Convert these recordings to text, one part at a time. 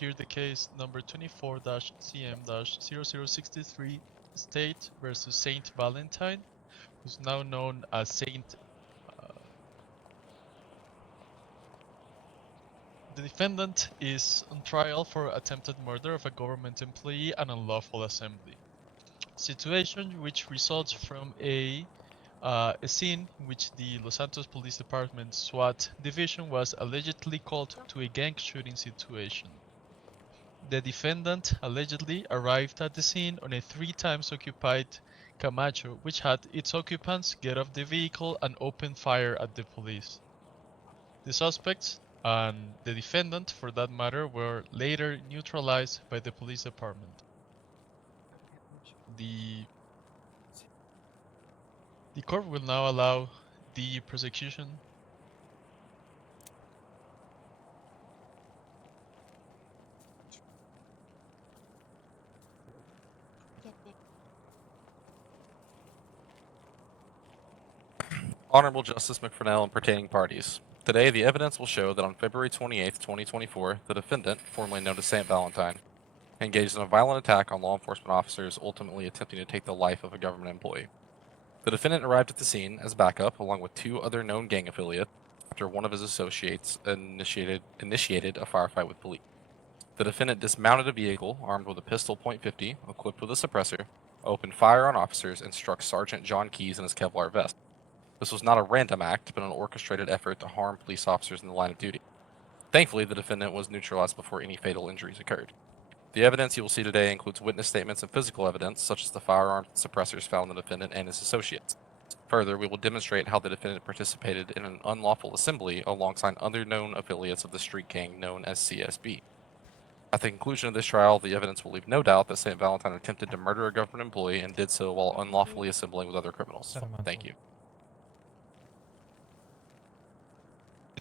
hear the case number 24-CM-0063 State versus Saint Valentine, who's now known as Saint. The defendant is on trial for attempted murder of a government employee and unlawful assembly. Situation which results from a scene in which the Los Santos Police Department SWAT division was allegedly called to a gang shooting situation. The defendant allegedly arrived at the scene on a 3 times occupied Camacho, which had its occupants get off the vehicle and open fire at the police. The suspects, and the defendant for that matter, were later neutralized by the police department. The court will now allow the prosecution Honorable Justice McFarnell and pertaining parties. Today, the evidence will show that on February 28, 2024, the defendant, formerly known as St. Valentine, engaged in a violent attack on law enforcement officers, ultimately attempting to take the life of a government employee. The defendant arrived at the scene as backup, along with 2 other known gang affiliates, after one of his associates initiated a firefight with police. The defendant dismounted a vehicle armed with a pistol .50, equipped with a suppressor, opened fire on officers, and struck Sergeant John Keyes in his Kevlar vest. This was not a random act, but an orchestrated effort to harm police officers in the line of duty. Thankfully, the defendant was neutralized before any fatal injuries occurred. The evidence you will see today includes witness statements and physical evidence, such as the firearms and suppressors found in the defendant and his associates. Further, we will demonstrate how the defendant participated in an unlawful assembly alongside other known affiliates of the street gang known as CSB. At the conclusion of this trial, the evidence will leave no doubt that St. Valentine attempted to murder a government employee and did so while unlawfully assembling with other criminals. Thank you.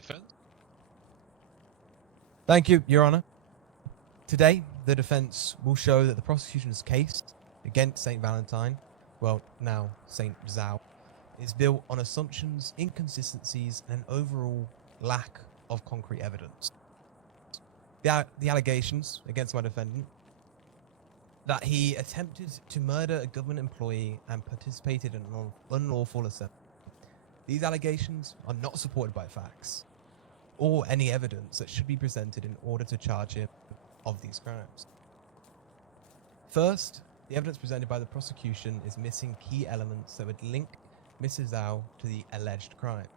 defense. Thank you, Your Honor. Today, the defense will show that the prosecution's case against St. Valentine, well, now St. Xiao, is built on assumptions, inconsistencies, and an overall lack of concrete evidence. The allegations against my defendant that he attempted to murder a government employee and participated in an unlawful assembly. These allegations are not supported by facts or any evidence that should be presented in order to charge him of these crimes. First, the evidence presented by the prosecution is missing key elements that would link Mrs. Xiao to the alleged crime.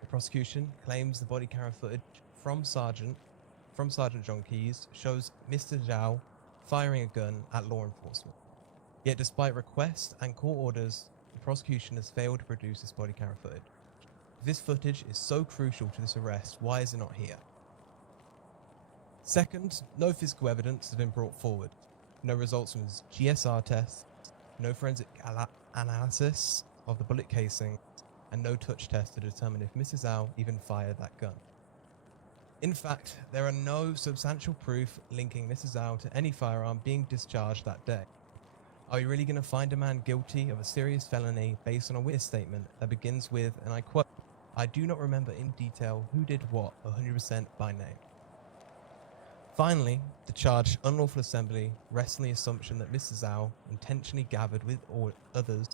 The prosecution claims the body camera footage from Sergeant John Keyes shows Mr. Xiao firing a gun at law enforcement. Yet despite requests and court orders, the prosecution has failed to produce this body camera footage. If this footage is so crucial to this arrest, why is it not here? Second, no physical evidence has been brought forward. No results from his GSR test, no forensic analysis of the bullet casing, and no touch test to determine if Mrs. Xiao even fired that gun. In fact, there are no substantial proof linking Mrs. Xiao to any firearm being discharged that day. Are we really going to find a man guilty of a serious felony based on a witness statement that begins with, and I quote, "I do not remember in detail who did what 100% by name"? Finally, the charge unlawful assembly rests on the assumption that Mrs. Xiao intentionally gathered with others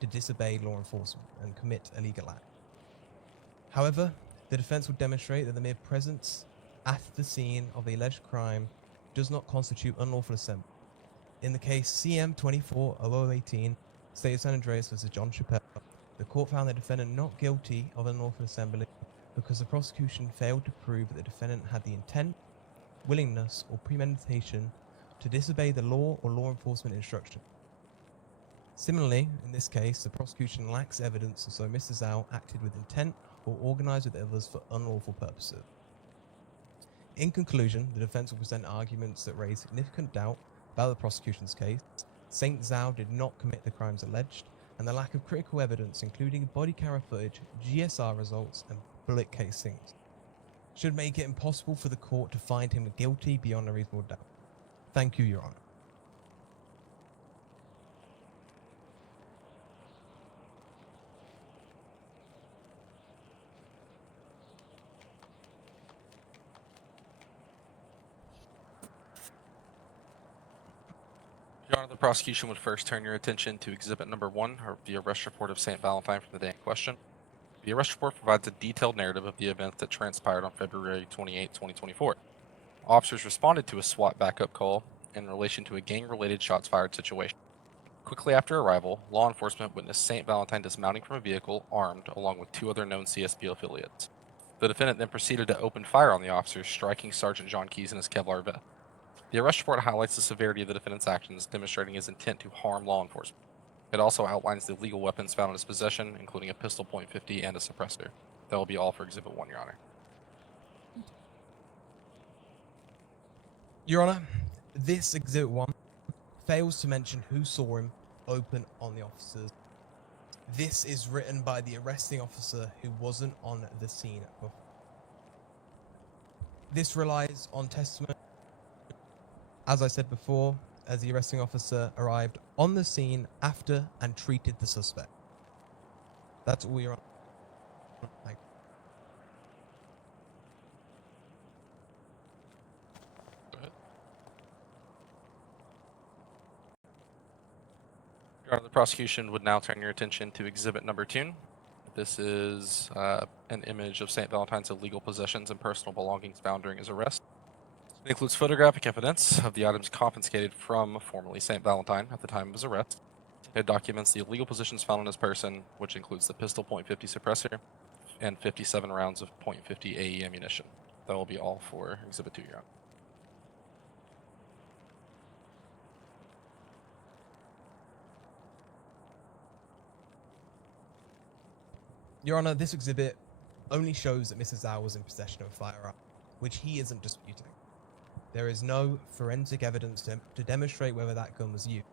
to disobey law enforcement and commit illegal act. However, the defense will demonstrate that the mere presence at the scene of the alleged crime does not constitute unlawful assembly. In the case CM 24-0018, State of San Andreas vs. John Chappelle, the court found the defendant not guilty of unlawful assembly because the prosecution failed to prove that the defendant had the intent, willingness, or premeditation to disobey the law or law enforcement instruction. Similarly, in this case, the prosecution lacks evidence as though Mr. Xiao acted with intent or organized with others for unlawful purposes. In conclusion, the defense will present arguments that raise significant doubt about the prosecution's case. St. Xiao did not commit the crimes alleged, and the lack of critical evidence, including body camera footage, GSR results, and bullet casings, should make it impossible for the court to find him guilty beyond a reasonable doubt. Thank you, Your Honor. Your Honor, the prosecution would first turn your attention to Exhibit Number 1, or the arrest report of St. Valentine from the day in question. The arrest report provides a detailed narrative of the events that transpired on February 28, 2024. Officers responded to a SWAT backup call in relation to a gang-related shots fired situation. Quickly after arrival, law enforcement witnessed St. Valentine dismounting from a vehicle armed along with 2 other known CSP affiliates. The defendant then proceeded to open fire on the officers, striking Sergeant John Keys in his Kevlar vest. The arrest report highlights the severity of the defendant's actions, demonstrating his intent to harm law enforcement. It also outlines the illegal weapons found in his possession, including a pistol .50 and a suppressor. That will be all for Exhibit 1, Your Honor. Your Honor, this Exhibit 1 fails to mention who saw him open on the officers. This is written by the arresting officer who wasn't on the scene before. This relies on testimony. As I said before, as the arresting officer arrived on the scene after and treated the suspect. That's all, Your Honor. Thank you. Go ahead. Your Honor, the prosecution would now turn your attention to Exhibit Number 2. This is an image of St. Valentine's illegal possessions and personal belongings found during his arrest. It includes photographic evidence of the items confiscated from formerly St. Valentine at the time of his arrest. It documents the illegal possessions found on his person, which includes the pistol .50 suppressor and 57 rounds of .50 AE ammunition. That will be all for Exhibit 2, Your Honor. Your Honor, this exhibit only shows that Mr. Xiao was in possession of a firearm, which he isn't disputing. There is no forensic evidence to demonstrate whether that gun was used.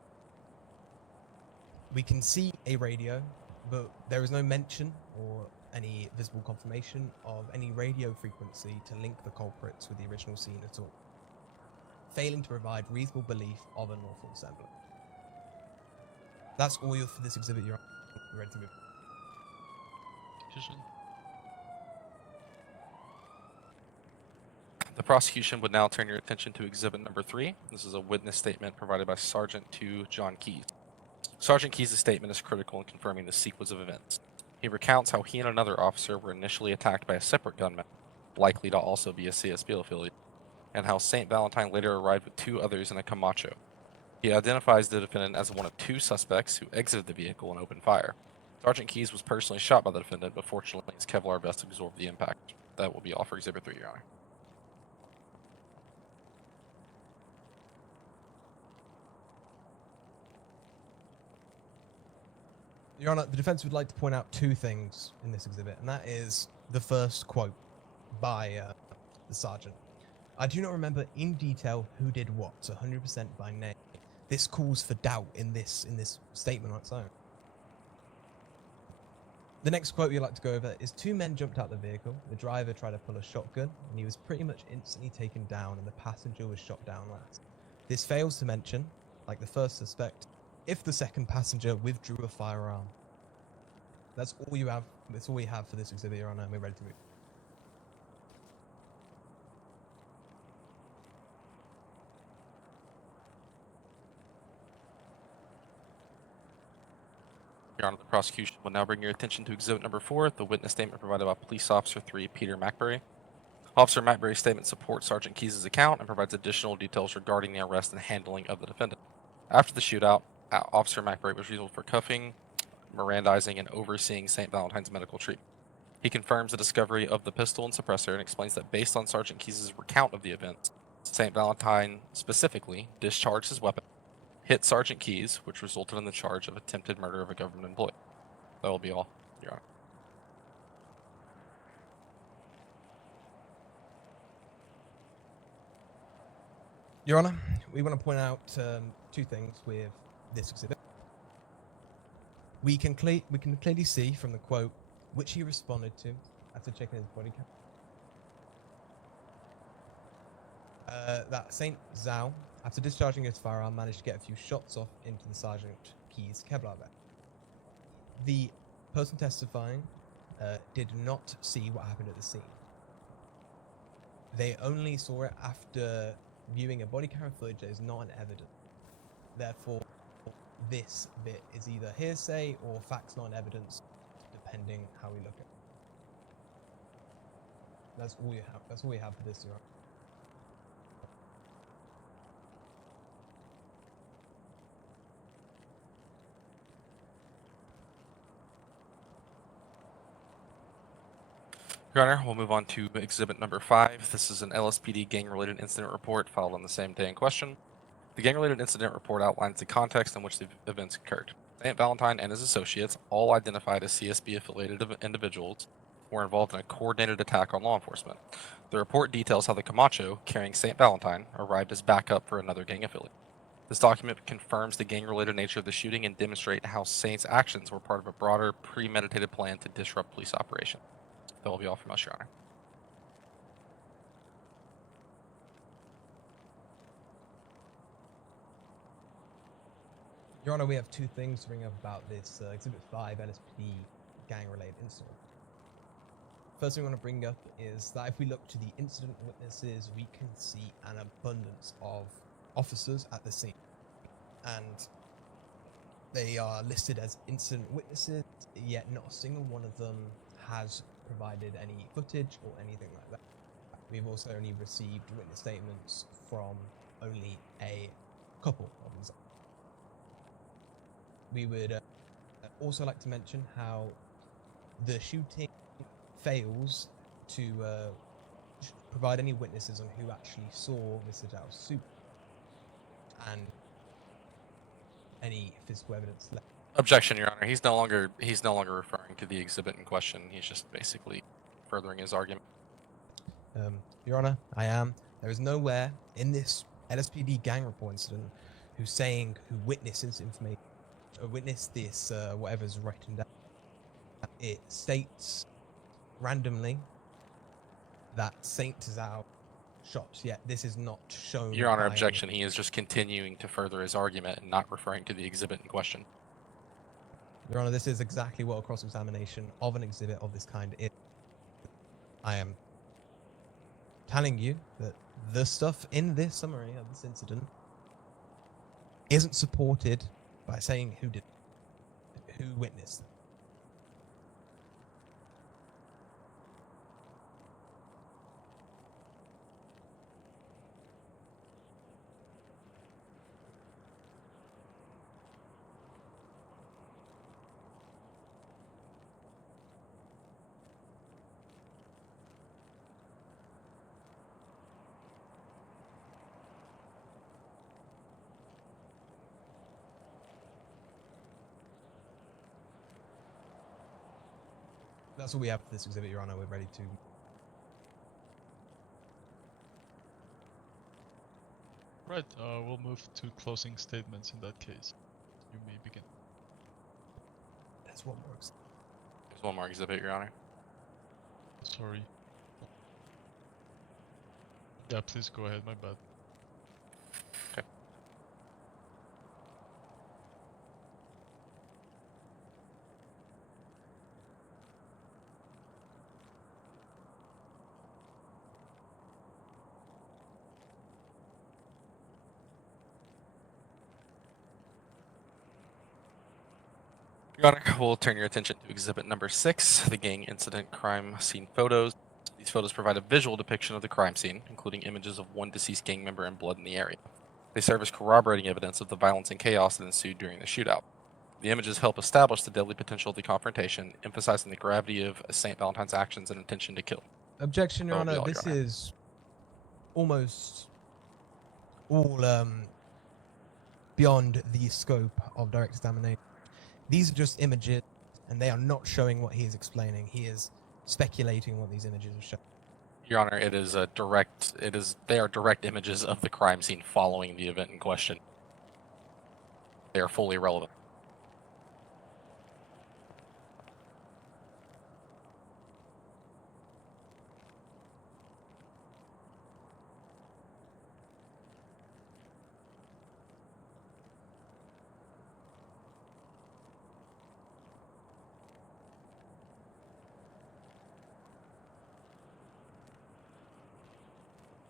We can see a radio, but there is no mention or any visible confirmation of any radio frequency to link the culprits with the original scene at all, failing to provide reasonable belief of a lawful assembly. That's all for this exhibit, Your Honor. We're ready to move. The prosecution would now turn your attention to Exhibit Number 3. This is a witness statement provided by Sergeant 2 John Keys. Sergeant Keys' statement is critical in confirming the sequence of events. He recounts how he and another officer were initially attacked by a separate gunman, likely to also be a CSP affiliate, and how St. Valentine later arrived with 2 others in a Camacho. He identifies the defendant as one of 2 suspects who exited the vehicle and opened fire. Sergeant Keys was personally shot by the defendant, but fortunately his Kevlar vest absorbed the impact. That will be all for Exhibit 3, Your Honor. Your Honor, the defense would like to point out 2 things in this exhibit, and that is the first quote by the sergeant. I do not remember in detail who did what, so 100% by name. This calls for doubt in this statement on its own. The next quote we'd like to go over is 2 men jumped out the vehicle. The driver tried to pull a shotgun, and he was pretty much instantly taken down, and the passenger was shot down last. This fails to mention, like the first suspect, if the second passenger withdrew a firearm. That's all you have. That's all we have for this exhibit, Your Honor, and we're ready to move. Your Honor, the prosecution will now bring your attention to Exhibit Number 4, the witness statement provided by Police Officer 3 Peter McBury. Officer McBury's statement supports Sergeant Keys' account and provides additional details regarding the arrest and handling of the defendant. After the shootout, Officer McBury was reasonable for cuffing, Mirandizing, and overseeing St. Valentine's medical treatment. He confirms the discovery of the pistol and suppressor and explains that based on Sergeant Keys' recount of the events, St. Valentine specifically discharged his weapon, hit Sergeant Keys, which resulted in the charge of attempted murder of a government employee. That will be all, Your Honor. Your Honor, we want to point out 2 things with this exhibit. We can clearly see from the quote which he responded to after checking his body cam. That St. Xiao, after discharging his firearm, managed to get a few shots off into the Sergeant Keys Kevlar vest. The person testifying did not see what happened at the scene. They only saw it after viewing a body camera footage that is not an evidence. Therefore, this bit is either hearsay or facts not evidence, depending how we look at it. That's all you have. That's all you have for this, Your Honor. Your Honor, we'll move on to exhibit number 5. This is an LSPD gang-related incident report filed on the same day in question. The gang-related incident report outlines the context in which the events occurred. St. Valentine and his associates, all identified as CSB-affiliated individuals, were involved in a coordinated attack on law enforcement. The report details how the Camacho, carrying St. Valentine, arrived as backup for another gang affiliate. This document confirms the gang-related nature of the shooting and demonstrates how Saint's actions were part of a broader, premeditated plan to disrupt police operations. That will be all from us, Your Honor. Your Honor, we have two things to bring up about this Exhibit 5 LSPD gang-related incident. First thing I want to bring up is that if we look to the incident witnesses, we can see an abundance of officers at the scene. And they are listed as incident witnesses, yet not a single one of them has provided any footage or anything like that. We've also only received witness statements from only a couple of them. We would also like to mention how the shooting fails to provide any witnesses on who actually saw Mr. Zhao's suit and any physical evidence left. Objection, Your Honor. He's no longer referring to the exhibit in question. He's just basically furthering his argument. Your Honor, I am. There is nowhere in this LSPD gang report incident who's saying who witnessed this information or witnessed this whatever's written down. It states randomly that Saint Zhao shot, yet this is not shown. Your Honor, by objection. He is just continuing to further his argument and not referring to the exhibit in question. Your Honor, this is exactly what a cross-examination of an exhibit of this kind is. I am telling you that the stuff in this summary of this incident isn't supported by saying who did, who witnessed. That's all we have for this exhibit, Your Honor. We're ready to. Right, we'll move to closing statements in that case. You may begin. That's what works. There's one more exhibit, Your Honor. Sorry. Yeah, please go ahead, my bad. Okay. Your Honor, we'll turn your attention to exhibit number 6, the gang incident crime scene photos. These photos provide a visual depiction of the crime scene, including images of one deceased gang member and blood in the area. They serve as corroborating evidence of the violence and chaos that ensued during the shootout. The images help establish the deadly potential of the confrontation, emphasizing the gravity of St. Valentine's actions and intention to kill. Objection, Your That will be Honor. all, Your This Honor. is almost all beyond the scope of direct examination. These are just images, and they are not showing what he is explaining. He is speculating what these images are showing. Your Honor, they are direct images of the crime scene following the event in question. They are fully relevant.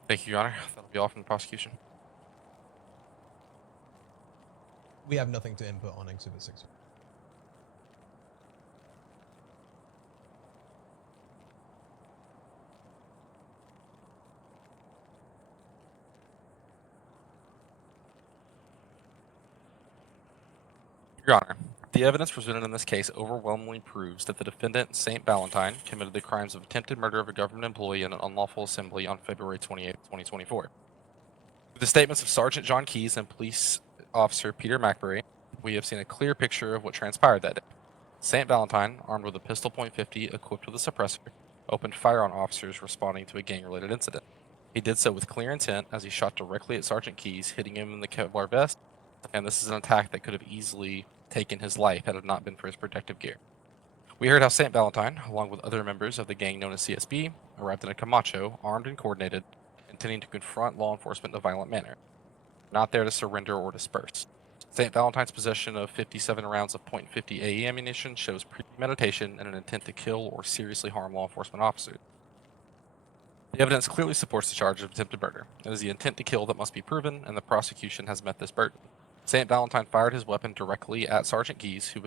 Thank you, Your Honor. That'll be all from the prosecution. We have nothing to input on Exhibit 6. Your Honor, the evidence presented in this case overwhelmingly proves that the defendant, St. Valentine, committed the crimes of attempted murder of a government employee in an unlawful assembly on February 28, 2024. Through the statements of Sergeant John Keyes and Police Officer Peter McBury, we have seen a clear picture of what transpired that day. St. Valentine, armed with a pistol .50 equipped with a suppressor, opened fire on officers responding to a gang-related incident. He did so with clear intent as he shot directly at Sergeant Keyes, hitting him in the Kevlar vest, and this is an attack that could have easily taken his life had it not been for his protective gear. We heard how St. Valentine, along with other members of the gang known as CSB, arrived in a Camacho, armed and coordinated, intending to confront law enforcement in a violent manner, not there to surrender or disperse. St. Valentine's possession of 57 rounds of .50 AE ammunition shows premeditation and an intent to kill or seriously harm law enforcement officers. The evidence clearly supports the charge of attempted murder. It is the intent to kill that must be proven, and the prosecution has met this burden. St. Valentine fired his weapon directly at Sergeant Keyes, who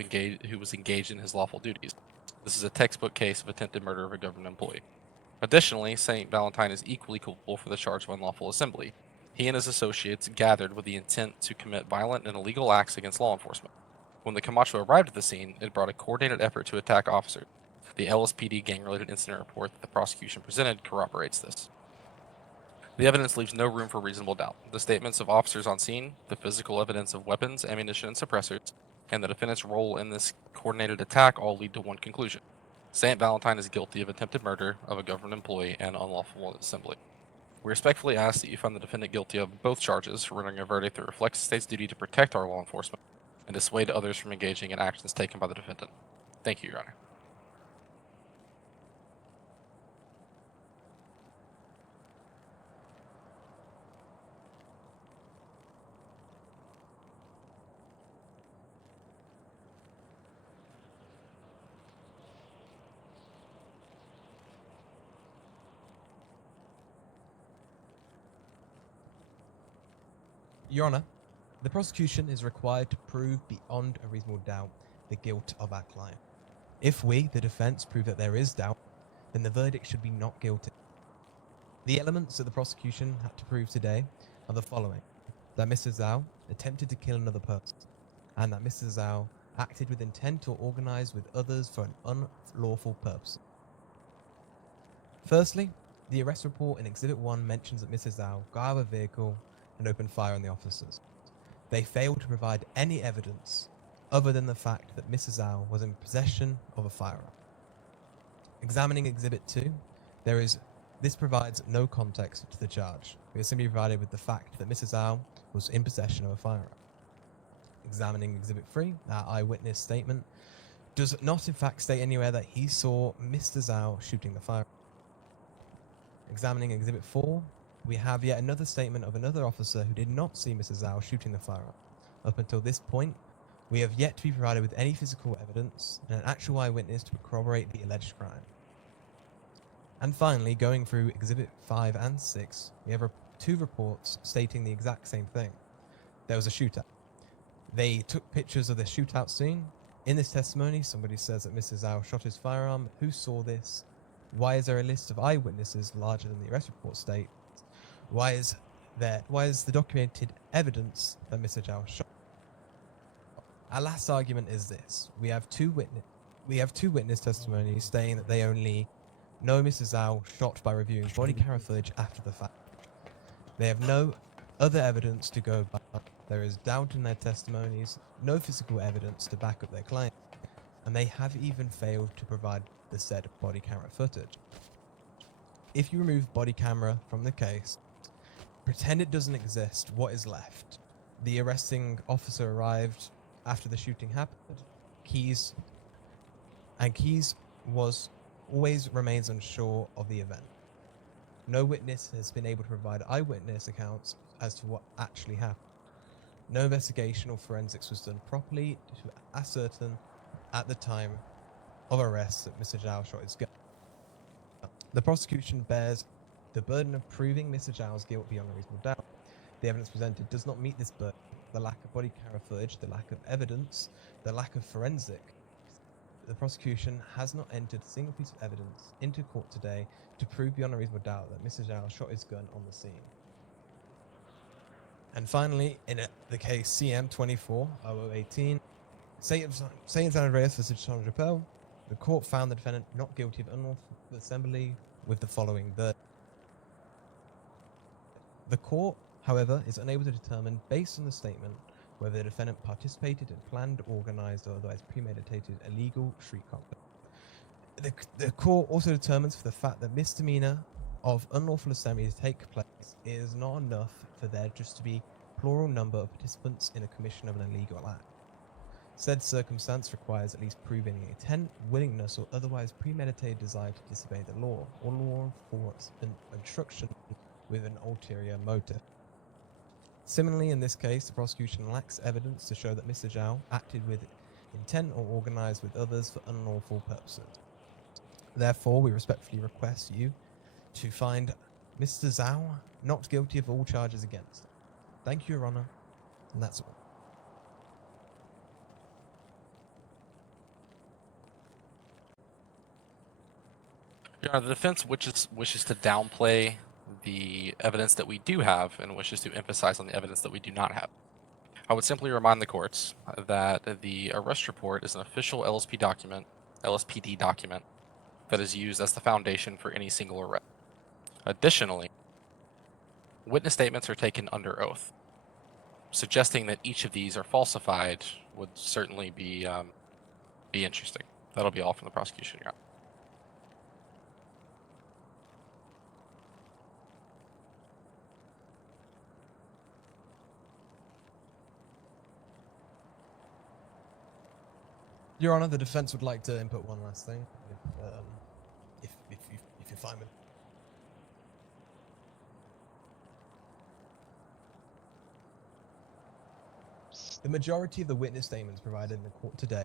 was engaged in his lawful duties. This is a textbook case of attempted murder of a government employee. Additionally, St. Valentine is equally culpable for the charge of unlawful assembly. He and his associates gathered with the intent to commit violent and illegal acts against law enforcement. When the Camacho arrived at the scene, it brought a coordinated effort to attack officers. The LSPD gang-related incident report that the prosecution presented corroborates this. The evidence leaves no room for reasonable doubt. The statements of officers on scene, the physical evidence of weapons, ammunition, and suppressors, and the defendant's role in this coordinated attack all lead to one conclusion. St. Valentine is guilty of attempted murder of a government employee and unlawful assembly. We respectfully ask that you find the defendant guilty of both charges, rendering a verdict that reflects the state's duty to protect our law enforcement and dissuade others from engaging in actions taken by the defendant. Thank you, Your Honor. Your Honor, the prosecution is required to prove beyond a reasonable doubt the guilt of our client. If we, the defense, prove that there is doubt, then the verdict should be not guilty. The elements that the prosecution had to prove today are the following: that Mr. Xiao attempted to kill another person, and that Mr. Xiao acted with intent or organized with others for an unlawful purpose. Firstly, the arrest report in Exhibit 1 mentions that Mr. Xiao got out of a vehicle and opened fire on the officers. They failed to provide any evidence other than the fact that Mr. Xiao was in possession of a firearm. Examining Exhibit 2, this provides no context to the charge. We are simply provided with the fact that Mr. Xiao was in possession of a firearm. Examining Exhibit 3, our eyewitness statement does not in fact state anywhere that he saw Mr. Xiao shooting the firearm. Examining Exhibit 4, we have yet another statement of another officer who did not see Mr. Xiao shooting the firearm. Up until this point, we have yet to be provided with any physical evidence and an actual eyewitness to corroborate the alleged crime. And finally, going through Exhibit 5 and 6, we have two reports stating the exact same thing. There was a shootout. They took pictures of the shootout scene. In this testimony, somebody says that Mr. Xiao shot his firearm. Who saw this? Why is there a list of eyewitnesses larger than the arrest report state? Why is the documented evidence that Mr. Xiao shot? Our last argument is this: we have two witness testimonies stating that they only know Mr. Xiao shot by reviewing body camera footage after the fact. They have no other evidence to go by. There is doubt in their testimonies, no physical evidence to back up their claim, and they have even failed to provide the said body camera footage. If you remove body camera from the case, pretend it doesn't exist, what is left? The arresting officer arrived after the shooting happened. Keyes always remains unsure of the event. No witness has been able to provide eyewitness accounts as to what actually happened. No investigation or forensics was done properly to ascertain at the time of arrest that Mr. Xiao shot his gun. The prosecution bears the burden of proving Mr. Zhao's guilt beyond a reasonable doubt. The evidence presented does not meet this burden, the lack of body camera footage, the lack of evidence, the lack of forensic, the prosecution has not entered a single piece of evidence into court today to prove beyond a reasonable doubt that Mr. Xiao shot his gun on the scene. And finally, in the case CM 24-0018, St. San Andreas vs. Jean Japel, the court found the defendant not guilty of unlawful assembly with the following verdict. The court, however, is unable to determine, based on the statement, whether the defendant participated in planned, organized, or otherwise premeditated illegal street conflict. The court also determines for the fact that misdemeanor of unlawful assembly to take place is not enough for there just to be plural number of participants in a commission of an illegal act. Said circumstance requires at least proving intent, willingness, or otherwise premeditated desire to disobey the law or law enforcement instruction with an ulterior motive. Similarly, in this case, the prosecution lacks evidence to show that Mr. Xiao acted with intent or organized with others for unlawful purposes. Therefore, we respectfully request you to find Mr. Xiao not guilty of all charges against him. Thank you, Your Honor, and that's all. Your Honor, the defense wishes to downplay the evidence that we do have and wishes to emphasize on the evidence that we do not have. I would simply remind the courts that the arrest report is an official LSPD document that is used as the foundation for any single arrest. Additionally, witness statements are taken under oath. Suggesting that each of these are falsified would certainly be interesting. That'll be all from the prosecution, Your Honor. Your Honor, the defense would like to input one last thing, if you're fine with it. The majority of the witness statements provided in the court today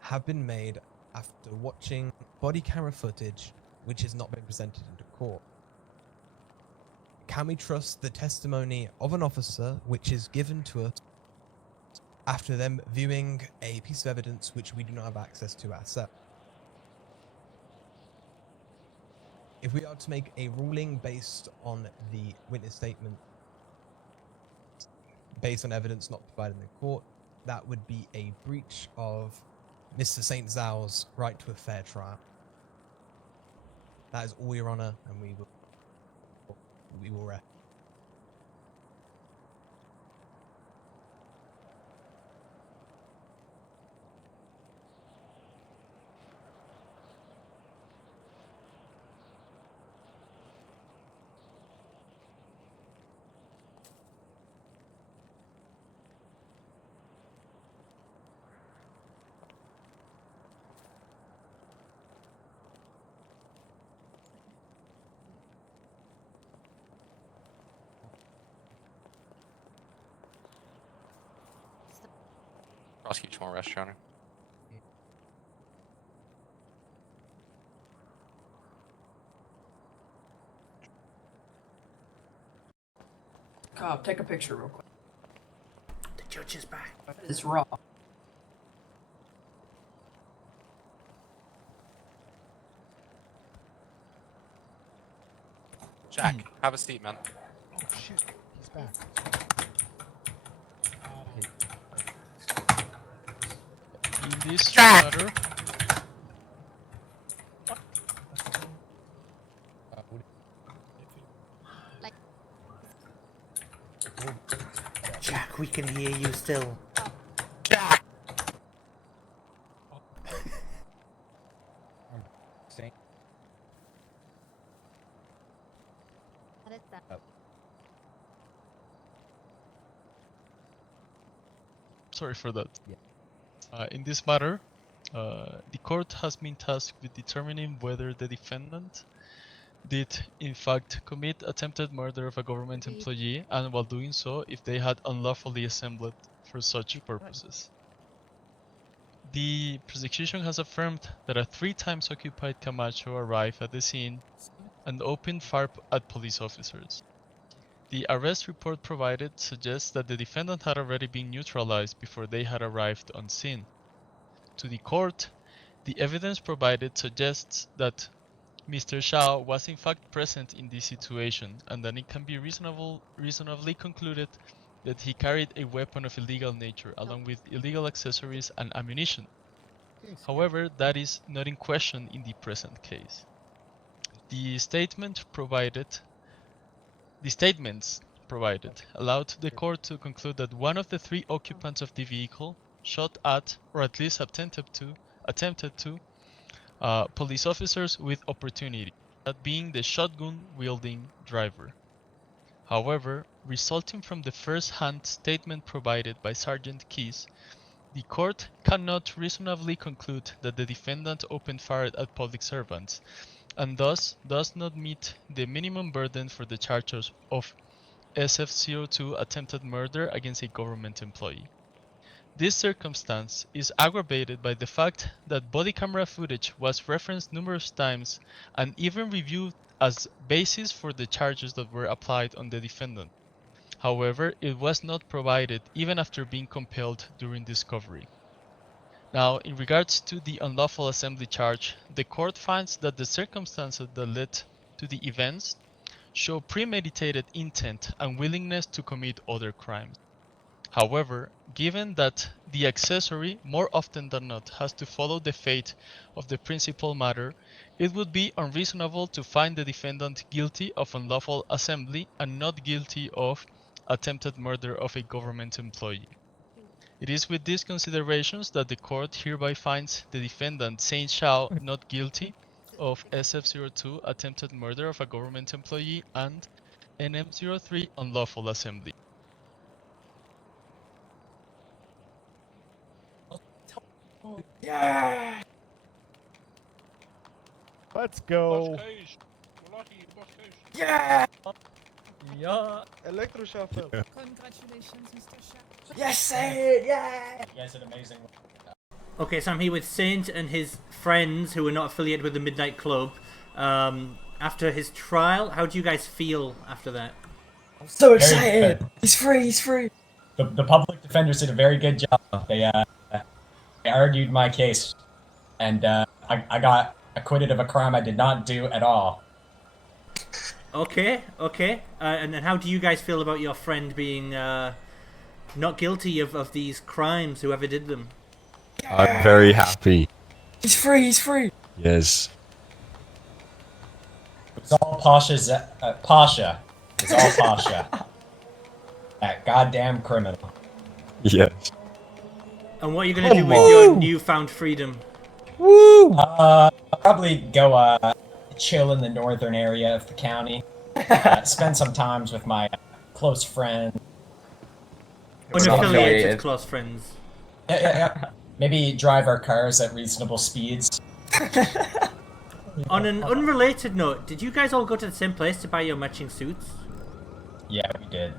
have been made after watching body camera footage which has not been presented into court. Can we trust the testimony of an officer which is given to us after them viewing a piece of evidence which we do not have access to ourselves? If we are to make a ruling based on the witness statement, based on evidence not provided in the court, that would be a breach of Mr. St. Zhao's right to a fair trial. That is all, Your Honor, and we will rest. Prosecution will arrest, Your Honor. Cobb, take a picture real quick. The judge is back. It's raw. Jack, have a seat, man. Oh shit, he's back. In this Jack! matter, Jack, we can hear you still. Jack! sorry for that. Yeah. In this matter, the court has been tasked with determining whether the defendant did in fact commit attempted murder of a government employee, and while doing so, if they had unlawfully assembled for such purposes. The prosecution has affirmed that a 3 times occupied Camacho arrived at the scene and opened fire at police officers. The arrest report provided suggests that the defendant had already been neutralized before they had arrived on scene. To the court, the evidence provided suggests that Mr. Xiao was in fact present in this situation, and that it can be reasonably concluded that he carried a weapon of illegal nature along with illegal accessories and ammunition. However, that is not in question in the present case. The statements provided allowed the court to conclude that one of the 3 occupants of the vehicle shot at, or at least attempted to, police officers with opportunity, that being the shotgun-wielding driver. However, resulting from the first-hand statement provided by Sergeant Keys, the court cannot reasonably conclude that the defendant opened fire at public servants, and thus does not meet the minimum burden for the charges of SF02 attempted murder against a government employee. This circumstance is aggravated by the fact that body camera footage was referenced numerous times and even reviewed as basis for the charges that were applied on the defendant. However, it was not provided even after being compelled during discovery. Now, in regards to the unlawful assembly charge, the court finds that the circumstances that led to the events show premeditated intent and willingness to commit other crimes. However, given that the accessory more often than not has to follow the fate of the principal matter, it would be unreasonable to find the defendant guilty of unlawful assembly and not guilty of attempted murder of a government employee. It is with these considerations that the court hereby finds the defendant Saint Xiao not guilty of SF02 attempted murder of a government employee and NM03 unlawful assembly. Yeah! Let's go. Yeah! Yeah. Electroshuffle. Congratulations, Mr. Xiao. Yes, sir! Yeah! You guys did amazing. Okay, so I'm here with Saint and his friends who are not affiliated with the Midnight Club. After his trial, how do you guys feel after that? I'm so Very excited! good. He's free, he's free! The public defenders did a very good job. They argued my case, and I got acquitted of a crime I did not do at all. Okay. And then how do you guys feel about your friend being not guilty of these crimes, whoever did them? I'm very happy. He's free, he's free! Yes. It was all Pasha's Pasha. It was all Pasha. That goddamn criminal. Yes. And what are you going to do with your newfound freedom? Woo! I'll probably go chill in the northern area of the county. Spend some times with my close friend. Unaffiliated close friends. Yeah. Maybe drive our cars at reasonable speeds. On an unrelated note, did you guys all go to the same place to buy your matching suits? Yeah, we did.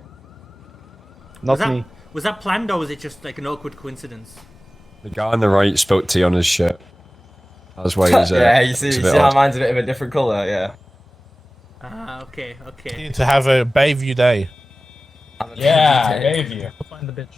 Was that planned, or was it just like an awkward coincidence? The guy on the right spoke to you on his shirt. That's why he's yeah, you see how odd. mine's a bit of a different colour, yeah. Ah, okay. Need to have a Bayview day. Yeah, Bayview. Find the bitch.